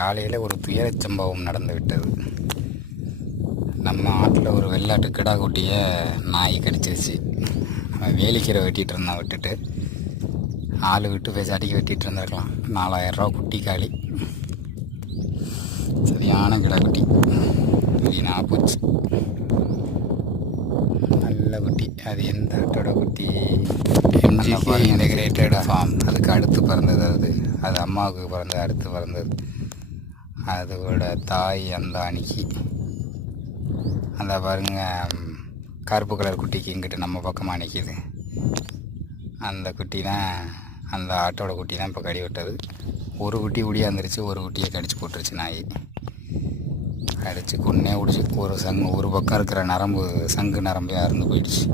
காலையில் ஒரு துயரச் சம்பவம் நடந்து விட்டது. நம்ம ஆட்டில் ஒரு வெள்ளாட்டு கிடா குட்டியை நாய் கடிச்சிருச்சு. நம்ம வேலிக்கீரை வெட்டிகிட்டு இருந்தோம், விட்டுட்டு ஆள் விட்டு பேசாட்டிக்கு வெட்டிகிட்டு இருந்திருக்கலாம். 4000 ரூபா குட்டி காலி. சரியான கிடா குட்டி வீணா போச்சு. நல்ல குட்டி. அது எந்த ஆட்டோட குட்டி? எம்ஜிக்கு இன்டகிரேட்டட் ஃபார்ம். அதுக்கு அடுத்து பிறந்தது. அது அம்மாவுக்கு பிறந்தது, அடுத்து பிறந்தது. அதோட தாய் அந்த அன்னைக்கு அந்த பாருங்க, கருப்பு கலர் குட்டிக்கு இங்கிட்டு நம்ம பக்கமாக நிற்கிது. அந்த குட்டி தான், அந்த ஆட்டோட குட்டி தான் இப்போ கடி விட்டது. ஒரு குட்டி ஒடியாந்துருச்சு, ஒரு குட்டியை கடிச்சு போட்டுருச்சு நாய். அடித்து கொன்னே விடுச்சு. ஒரு பக்கம் இருக்கிற நரம்பு, சங்கு நரம்பே அறுந்து போயிடுச்சு.